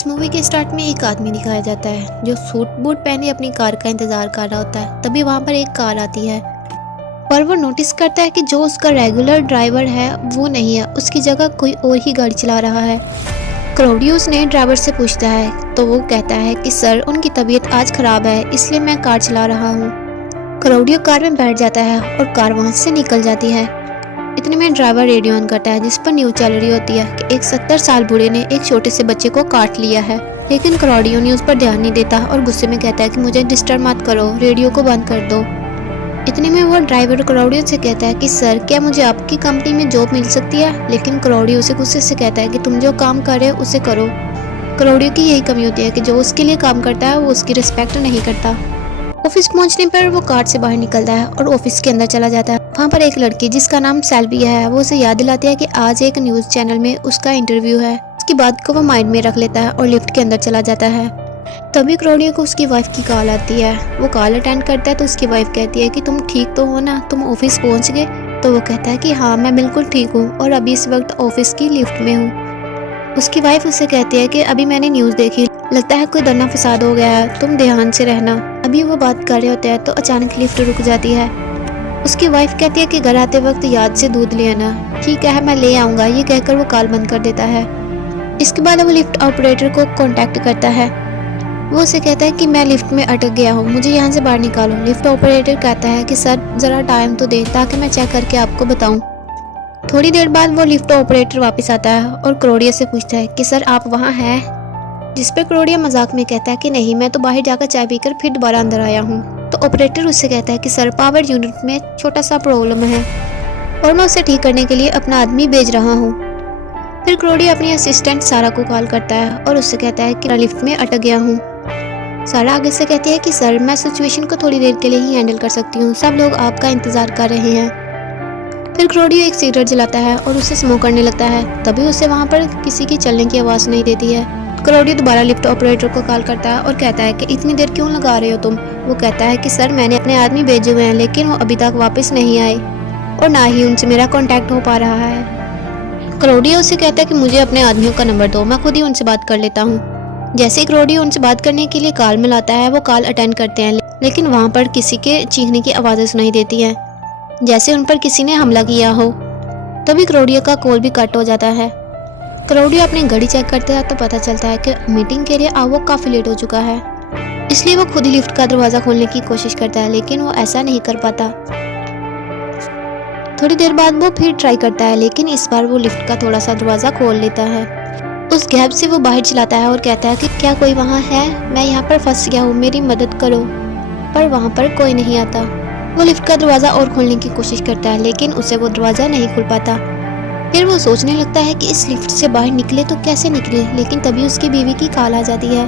इस मूवी के स्टार्ट में एक आदमी दिखाया जाता है जो सूट बूट पहने अपनी कार का इंतजार कर रहा होता है। तभी वहाँ पर एक कार आती है और वो नोटिस करता है कि जो उसका रेगुलर ड्राइवर है वो नहीं है, उसकी जगह कोई और ही गाड़ी चला रहा है। क्लॉडियो उसने ड्राइवर से पूछता है तो वो कहता है कि सर उनकी तबीयत आज खराब है इसलिए मैं कार चला रहा हूँ। क्लॉडियो कार में बैठ जाता है और कार वहाँ से निकल जाती है। इतने में ड्राइवर रेडियो ऑन करता है जिस पर न्यूज चल रही होती है कि एक 70 साल बूढ़े ने एक छोटे से बच्चे को काट लिया है। लेकिन क्लॉडियो न्यूज पर ध्यान नहीं देता और गुस्से में कहता है कि मुझे डिस्टर्ब मत करो, रेडियो को बंद कर दो। इतने में वो ड्राइवर क्लॉडियो से कहता है कि सर क्या मुझे आपकी कंपनी में जॉब मिल सकती है। लेकिन क्लॉडियो उसे गुस्से से कहता है कि तुम जो काम कर रहे हो उसे करो। क्लॉडियो की यही कमी होती है कि जो उसके लिए काम करता है वो उसकी रिस्पेक्ट नहीं करता। ऑफिस पहुंचने पर वो कार से बाहर निकलता है और ऑफिस के अंदर चला जाता है। वहाँ पर एक लड़की जिसका नाम सेल्विया है वो उसे याद दिलाती है कि आज एक न्यूज चैनल में उसका इंटरव्यू है। उसकी बात को वो माइंड में रख लेता है और लिफ्ट के अंदर चला जाता है। तभी क्लॉडियो को उसकी वाइफ की कॉल आती है। वो कॉल अटेंड करता है तो उसकी वाइफ कहती है कि तुम ठीक तो हो ना, तुम ऑफिस पहुँच गए। तो वो कहता है कि हाँ मैं बिल्कुल ठीक हूँ और अभी इस वक्त ऑफिस की लिफ्ट में हूँ। उसकी वाइफ उससे कहती है कि अभी मैंने न्यूज़ देखी, लगता है कोई दंगा फसाद हो गया है, तुम ध्यान से रहना। अभी वो बात कर रहे होते हैं तो अचानक लिफ्ट रुक जाती है। उसकी वाइफ कहती है कि घर आते वक्त याद से दूध ले आना। ठीक है मैं ले आऊँगा, ये कहकर वो कॉल बंद कर देता है। इसके बाद वो लिफ्ट ऑपरेटर को कांटेक्ट करता है। वो उसे कहता है कि मैं लिफ्ट में अटक गया हूँ, मुझे यहाँ से बाहर निकालो। लिफ्ट ऑपरेटर कहता है कि सर ज़रा टाइम तो दे ताकि मैं चेक करके आपको बताऊँ। थोड़ी देर बाद वो लिफ्ट ऑपरेटर वापस आता है और क्लॉडियो से पूछता है कि सर आप वहाँ हैं। जिस पर क्लॉडियो मजाक में कहता है कि नहीं मैं तो बाहर जाकर चाय पीकर फिर दोबारा अंदर आया हूँ। तो ऑपरेटर उससे कहता है कि सर पावर यूनिट में छोटा सा प्रॉब्लम है और मैं उसे ठीक करने के लिए अपना आदमी भेज रहा हूँ। फिर क्लॉडियो अपनी असिस्टेंट सारा को कॉल करता है और उससे कहता है कि मैं लिफ्ट में अटक गया हूँ। सारा आगे से कहती है कि सर मैं सिचुएशन को थोड़ी देर के लिए ही हैंडल कर सकती हूँ, सब लोग आपका इंतजार कर रहे हैं। फिर क्लॉडियो एक सिगरेट जलाता है और उसे स्मोक करने लगता है। तभी उसे वहाँ पर किसी की चलने की आवाज़ नहीं देती है। क्लॉडियो दोबारा लिफ्ट ऑपरेटर को कॉल करता है और कहता है कि इतनी देर क्यों लगा रहे हो तुम। वो कहता है कि सर मैंने अपने आदमी भेजे हुए हैं लेकिन वो अभी तक वापस नहीं आए और ना ही उनसे मेरा कॉन्टैक्ट हो पा रहा है। क्लॉडियो उसे कहता है कि मुझे अपने आदमियों का नंबर दो, मैं खुद ही उनसे बात कर लेता हूँ। जैसे क्लॉडियो उनसे बात करने के लिए कॉल मिलाता है वो कॉल अटेंड करते हैं लेकिन वहाँ पर किसी के चीखने की आवाज़ें सुनाई देती हैं जैसे उन पर किसी ने हमला किया हो। तभी क्लॉडियो का कॉल भी कट हो जाता है। क्लॉडियो अपनी घड़ी चेक करता है तो पता चलता है कि मीटिंग के लिए अब वो काफ़ी लेट हो चुका है, इसलिए वो खुद ही लिफ्ट का दरवाज़ा खोलने की कोशिश करता है लेकिन वो ऐसा नहीं कर पाता। थोड़ी देर बाद वो फिर ट्राई करता है लेकिन इस बार वो लिफ्ट का थोड़ा सा दरवाज़ा खोल लेता है। उस गैप से वो बाहर चलाता है और कहता है कि क्या कोई वहाँ है, मैं यहाँ पर फंस गया हूँ, मेरी मदद करो। पर वहाँ पर कोई नहीं आता। वो लिफ्ट का दरवाज़ा और खोलने की कोशिश करता है लेकिन उसे वो दरवाज़ा नहीं खुल पाता। फिर वो सोचने लगता है कि इस लिफ्ट से बाहर निकले तो कैसे निकले, लेकिन तभी उसकी बीवी की कॉल आ जाती है।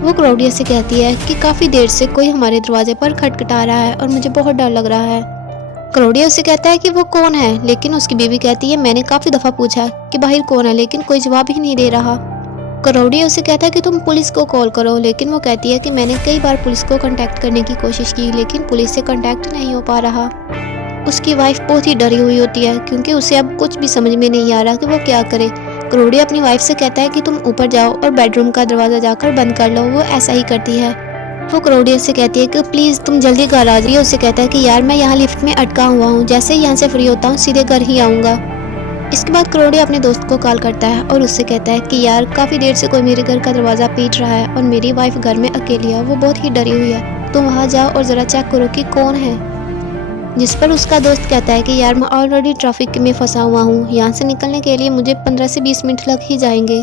वो क्लॉडियो से कहती है कि काफ़ी देर से कोई हमारे दरवाजे पर खटखटा रहा है और मुझे बहुत डर लग रहा है। क्लॉडियो से कहता है कि वो कौन है, लेकिन उसकी बीवी कहती है मैंने काफ़ी दफ़ा पूछा कि बाहर कौन है लेकिन कोई जवाब ही नहीं दे रहा। क्लॉडियो से कहता है कि तुम पुलिस को कॉल करो, लेकिन वो कहती है कि मैंने कई बार पुलिस को कांटेक्ट करने की कोशिश की लेकिन पुलिस से कांटेक्ट नहीं हो पा रहा। उसकी वाइफ बहुत ही डरी हुई होती है क्योंकि उसे अब कुछ भी समझ में नहीं आ रहा कि वो क्या करे। क्लॉडियो अपनी वाइफ से कहता है कि तुम ऊपर जाओ और बेडरूम का दरवाज़ा जाकर बंद कर लो। वो ऐसा ही करती है। वो क्लॉडियो से कहती है कि प्लीज़ तुम जल्दी घर आ जाइए। उसे कहता है कि यार मैं यहाँ लिफ्ट में अटका हुआ हूँ, जैसे ही यहाँ से फ्री होता हूँ सीधे घर ही आऊँगा। इसके बाद क्लॉडियो अपने दोस्त को कॉल करता है और उससे कहता है कि यार काफ़ी देर से कोई मेरे घर का दरवाज़ा पीट रहा है और मेरी वाइफ घर में अकेली है, वो बहुत ही डरी हुई है, तुम वहाँ जाओ और ज़रा चेक करो कि कौन है। जिस पर उसका दोस्त कहता है कि यार मैं ऑलरेडी ट्रैफिक में फंसा हुआ हूँ, यहाँ से निकलने के लिए मुझे 15 से 20 मिनट लग ही जाएंगे।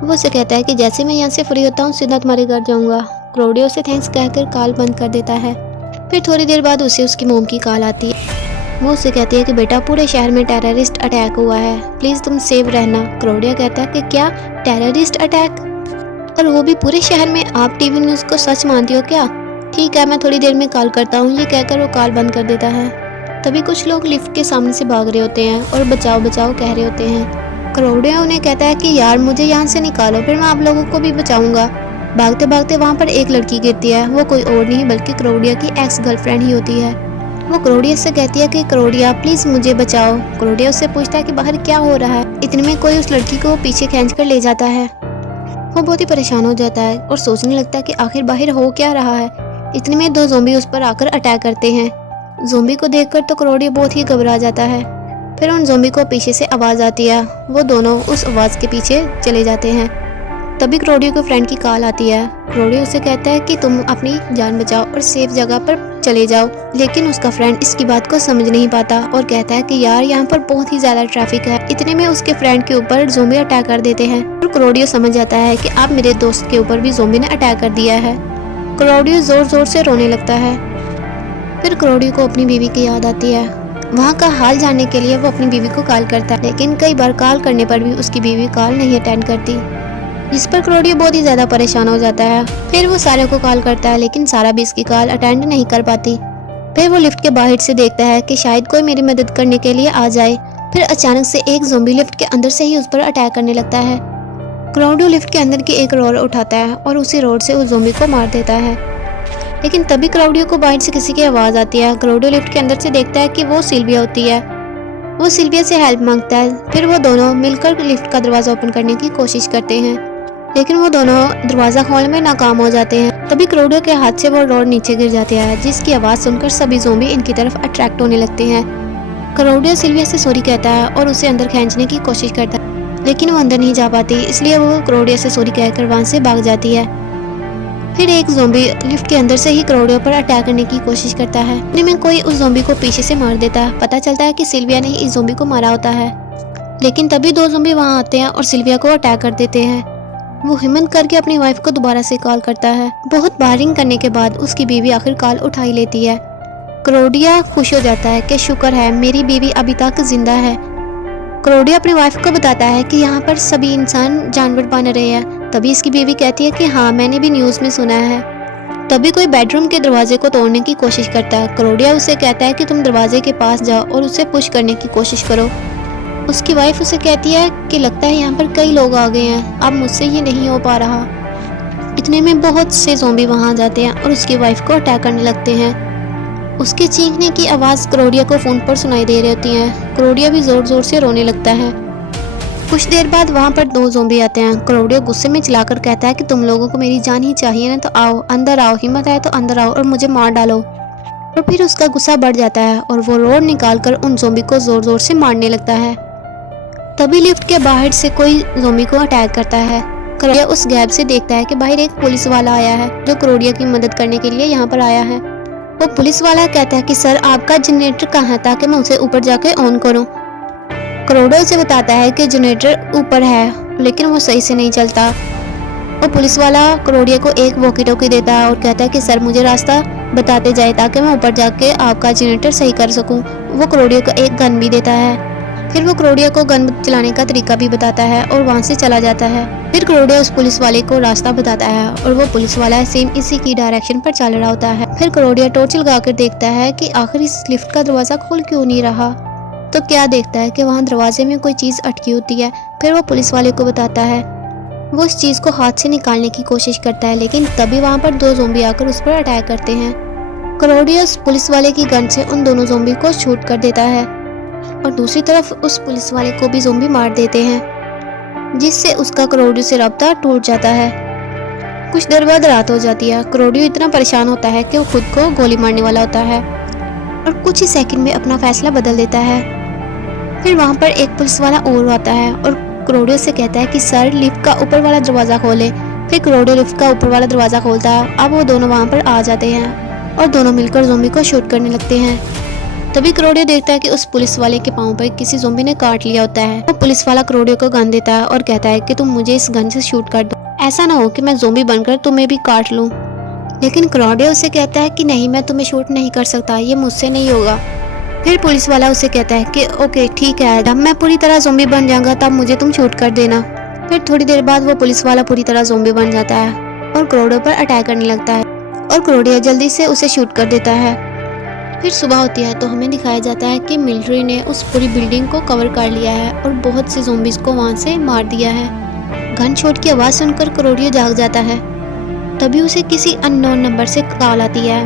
वो उसे कहता है कि जैसे मैं यहाँ से फ्री होता हूँ सीधा तुम्हारे घर जाऊँगा। क्लॉडियो से थैंक्स कहकर कॉल बंद कर देता है। फिर थोड़ी देर बाद उसे उसकी मोम की कॉल आती है। वो उससे कहती है कि बेटा पूरे शहर में टेररिस्ट अटैक हुआ है, प्लीज़ तुम सेफ रहना। क्लॉडियो कहता है कि क्या टेररिस्ट अटैक, और वो भी पूरे शहर में, आप टीवी न्यूज़ को सच मानती हो क्या? ठीक है मैं थोड़ी देर में कॉल करता हूँ, ये कहकर वो कॉल बंद कर देता है। तभी कुछ लोग लिफ्ट के सामने से भाग रहे होते हैं और बचाओ बचाओ कह रहे होते हैं। क्लॉडियो उन्हें कहता है कि यार मुझे यहाँ से निकालो, फिर मैं आप लोगों को भी बचाऊंगा। भागते भागते वहाँ पर एक लड़की गिरती है। वो कोई और नहीं बल्कि क्लॉडियो की एक्स गर्लफ्रेंड ही होती है। वो क्लॉडियो से कहती है कि क्लॉडिया प्लीज़ मुझे बचाओ। क्लॉडियो उससे पूछता है कि बाहर क्या हो रहा है। इतने में कोई उस लड़की को पीछे खींच कर ले जाता है। वो बहुत ही परेशान हो जाता है और सोचने लगता है कि आखिर बाहर हो क्या रहा है। इतने में 2 ज़ोंबी उस पर आकर अटैक करते हैं। ज़ोंबी को देखकर तो क्रोडियो बहुत ही घबरा जाता है। फिर उन ज़ोंबी को पीछे से आवाज़ आती है। वो दोनों उस आवाज़ के पीछे चले जाते हैं। तभी क्रोडियो के फ्रेंड की कॉल आती है। क्रोडियो उसे कहता है कि तुम अपनी जान बचाओ और सेफ जगह पर चले जाओ, लेकिन उसका फ्रेंड इसकी बात को समझ नहीं पाता और कहता है कि यार यहाँ पर बहुत ही ज़्यादा ट्रैफिक है। इतने में उसके फ्रेंड के ऊपर ज़ोंबी अटैक कर देते हैं और क्रोडियो समझ जाता है कि अब मेरे दोस्त के ऊपर भी ज़ोंबी ने अटैक कर दिया है। क्रोडियो ज़ोर ज़ोर से रोने लगता है। फिर क्रोडियो को अपनी बीवी की याद आती है। वहाँ का हाल जानने के लिए वो अपनी बीवी को कॉल करता है, लेकिन कई बार कॉल करने पर भी उसकी बीवी कॉल नहीं अटेंड करती, जिस पर क्रोडियो बहुत ही ज़्यादा परेशान हो जाता है। फिर वो सारा को कॉल करता है, लेकिन सारा भी इसकी कॉल अटेंड नहीं कर पाती। फिर वो लिफ्ट के बाहर से देखता है कि शायद कोई मेरी मदद करने के लिए आ जाए। फिर अचानक से एक ज़ोंबी लिफ्ट के अंदर से ही उस पर अटैक करने लगता है। क्रोडियो लिफ्ट के अंदर की एक रॉड उठाता है और उसी रॉड से उस ज़ोंबी को मार देता है। लेकिन तभी क्रोडियो को बाहर से किसी की आवाज़ आती है। क्रोडियो लिफ्ट के अंदर से देखता है कि वो सिल्विया होती है। वो सिल्विया से हेल्प मांगता है। फिर वो दोनों मिलकर लिफ्ट का दरवाज़ा ओपन करने की कोशिश करते हैं, लेकिन वो दोनों दरवाज़ा खोलने में नाकाम हो जाते हैं। तभी क्रोडियो के हाथ से वो रॉड नीचे गिर जाती है, जिसकी आवाज़ सुनकर सभी ज़ोंबी इनकी तरफ अट्रैक्ट होने लगते हैं। क्रोडियो सिल्विया से सॉरी कहता है और उसे अंदर खींचने की कोशिश करता है, लेकिन वो अंदर नहीं जा पाती, इसलिए वो क्रोडियो से सॉरी कहकर वहाँ से भाग जाती है। फिर एक ज़ोंबी लिफ्ट के अंदर से ही क्रोडियो पर अटैक करने की कोशिश करता है। इतने में कोई उस ज़ोंबी को पीछे से मार देता है। पता चलता है कि सिल्विया ने इस ज़ोंबी को मारा होता है, लेकिन तभी 2 ज़ोंबी वहाँ आते हैं और सिल्विया को अटैक कर देते हैं। वो हिम्मत करके अपनी वाइफ को दोबारा से कॉल करता है। बहुत बारिंग करने के बाद उसकी बीवी आखिर कॉल उठा ही लेती है। क्रोडियो खुश हो जाता है कि शुक्र है मेरी बीवी अभी तक जिंदा है। क्रोडियो अपनी वाइफ को बताता है कि यहाँ पर सभी इंसान जानवर बन रहे हैं। तभी इसकी बीवी कहती है कि हाँ, मैंने भी न्यूज़ में सुना है। तभी कोई बेडरूम के दरवाजे को तोड़ने की कोशिश करता है। क्रोडियो उसे कहता है कि तुम दरवाजे के पास जाओ और उसे पुश करने की कोशिश करो। उसकी वाइफ उसे कहती है कि लगता है यहाँ पर कई लोग आ गए हैं, अब मुझसे ये नहीं हो पा रहा। इतने में बहुत से ज़ोंबी वहाँ आ जाते हैं और उसकी वाइफ को अटैक करने लगते हैं। उसके चीखने की आवाज़ क्रोडियो को फ़ोन पर सुनाई दे रही होती है। क्रोडियो भी ज़ोर ज़ोर से रोने लगता है। कुछ देर बाद वहाँ पर 2 ज़ोंबी आते हैं। क्रोडियो गुस्से में चिल्लाकर कहता है कि तुम लोगों को मेरी जान ही चाहिए ना, तो आओ, अंदर आओ, हिम्मत है तो अंदर आओ और मुझे मार डालो। और फिर उसका गुस्सा बढ़ जाता है और वो रोड निकालकर उन ज़ोंबी को ज़ोर ज़ोर से मारने लगता है। तभी लिफ्ट के बाहर से कोई ज़ोंबी को अटैक करता है। क्रोडियो उस गैप से देखता है कि बाहर एक पुलिस वाला आया है, जो क्रोडियो की मदद करने के लिए यहाँ पर आया है। वो पुलिस वाला कहता है कि सर, आपका जनरेटर कहाँ है ताकि मैं उसे ऊपर जाके ऑन करूँ। क्रोडियो उसे बताता है कि जनरेटर ऊपर है, लेकिन वो सही से नहीं चलता। वो पुलिस वाला क्रोडियो को एक वॉकी टॉकी देता है और कहता है कि सर, मुझे रास्ता बताते जाए ताकि मैं ऊपर जाके आपका जनरेटर सही कर सकूं। वो क्रोडियो को एक गन भी देता है। फिर वो क्रोडियो को गन चलाने का तरीका भी बताता है और वहाँ से चला जाता है। फिर क्रोडियो उस पुलिस वाले को रास्ता बताता है और वो पुलिस वाला सेम इसी की डायरेक्शन पर चल रहा होता है। फिर क्रोडियो टॉर्च लगाकर देखता है कि आखिर इस लिफ्ट का दरवाज़ा खुल क्यों नहीं रहा। तो क्या देखता है कि वहाँ दरवाजे में कोई चीज़ अटकी होती है। फिर वो पुलिस वाले को बताता है। वो उस चीज़ को हाथ से निकालने की कोशिश करता है, लेकिन तभी वहाँ पर 2 ज़ोंबी आकर उस पर अटैक करते हैं। क्रोडियो पुलिस वाले की गन से उन दोनों ज़ोंबी को शूट कर देता है और दूसरी तरफ उस पुलिस वाले को भी ज़ोंबी मार देते हैं, जिससे उसका क्रोडियो से राब्ता टूट जाता है। कुछ देर बाद रात हो जाती है। क्रोडियो इतना परेशान होता है कि वो खुद को गोली मारने वाला होता है और कुछ ही सेकंड में अपना फैसला बदल देता है। फिर वहाँ पर एक पुलिस वाला और आता है और क्रोडियो से कहता है कि सर, लिफ्ट का ऊपर वाला दरवाज़ा खोले। फिर क्रोडियो लिफ्ट का ऊपर वाला दरवाज़ा खोलता है। अब वो दोनों वहाँ पर आ जाते हैं और दोनों मिलकर ज़ोंबी को शूट करने लगते हैं। तभी क्रोडियो देखता है कि उस पुलिस वाले के पाँव पर किसी ज़ोंबी ने काट लिया होता है। वो पुलिस वाला क्रोडियो को गन देता है और कहता है कि तुम मुझे इस गन से शूट कर दो, ऐसा ना हो कि मैं ज़ोंबी बनकर तुम्हें भी काट लूँ। लेकिन क्रोडियो उसे कहता है कि नहीं, मैं तुम्हें शूट नहीं कर सकता, ये मुझसे नहीं होगा। फिर पुलिस वाला उसे कहता है कि ओके ठीक है, जब मैं पूरी तरह ज़ोंबी बन जाऊंगा तब मुझे तुम शूट कर देना। फिर थोड़ी देर बाद वो पुलिस वाला पूरी तरह ज़ोंबी बन जाता है और क्रोडियो पर अटैक करने लगता है और क्रोडियो जल्दी से उसे शूट कर देता है। फिर सुबह होती है तो हमें दिखाया जाता है कि मिलिट्री ने उस पूरी बिल्डिंग को कवर कर लिया है और बहुत से ज़ोंबीज़ को वहाँ से मार दिया है। गन शॉट की आवाज़ सुनकर क्रोडियो जाग जाता है। तभी उसे किसी अननोन नंबर से कॉल आती है।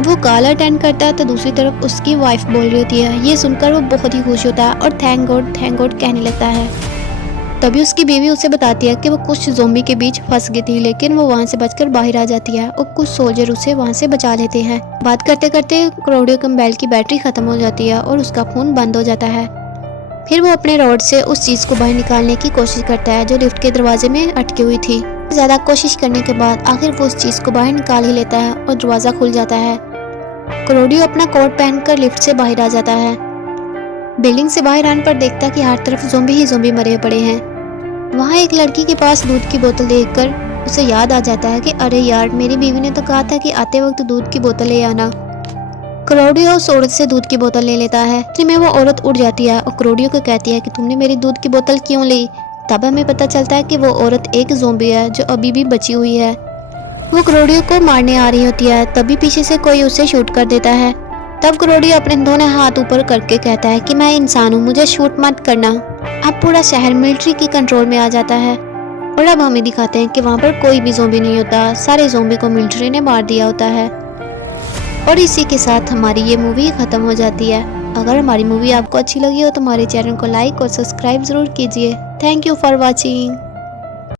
वो कॉल अटेंड करता है तो दूसरी तरफ उसकी वाइफ बोल रही होती है। ये सुनकर वो बहुत ही खुश होता है और थैंक गॉड कहने लगता है। तभी उसकी बीवी उसे बताती है कि वो कुछ ज़ोंबी के बीच फंस गई थी, लेकिन वो वहाँ से बचकर बाहर आ जाती है और कुछ सोल्जर उसे वहाँ से बचा लेते हैं। बात करते करते क्रोडियो कैम्पबेल की बैटरी खत्म हो जाती है और उसका फ़ोन बंद हो जाता है। फिर वो अपने रॉड से उस चीज़ को बाहर निकालने की कोशिश करता है जो लिफ्ट के दरवाजे में अटकी हुई थी। ज़्यादा कोशिश करने के बाद आखिर वो उस चीज़ को बाहर निकाल ही लेता है और दरवाज़ा खुल जाता है। क्रोडियो अपना कोट पहनकर लिफ्ट से बाहर आ जाता है। बिल्डिंग से बाहर आने पर देखता है कि हर तरफ ज़ोंबी ही ज़ोंबी मरे पड़े हैं। वहाँ एक लड़की के पास दूध की बोतल देखकर उसे याद आ जाता है कि अरे यार, मेरी बीवी ने तो कहा था कि आते वक्त दूध की बोतल ले आना। क्रोडियो उस औरत से दूध की बोतल ले लेता है। इतने में वो औरत उड़ जाती है और क्रोडियो को कहती है कि तुमने मेरी दूध की बोतल क्यों ली। तब हमें पता चलता है कि वो औरत एक ज़ोंबी है जो अभी भी बची हुई है। वो क्रोडियो को मारने आ रही होती है, तभी पीछे से कोई उसे शूट कर देता है। तब क्रोडियो अपने दोनों हाथ ऊपर करके कहता है कि मैं इंसान हूँ, मुझे शूट मत करना। अब पूरा शहर मिलिट्री की कंट्रोल में आ जाता है और अब हमें दिखाते हैं कि वहाँ पर कोई भी ज़ोंबी नहीं होता, सारे ज़ोंबी को मिलिट्री ने मार दिया होता है। और इसी के साथ हमारी ये मूवी ख़त्म हो जाती है। अगर हमारी मूवी आपको अच्छी लगी हो तो हमारे चैनल को लाइक और सब्सक्राइब ज़रूर कीजिए। Thank you for watching.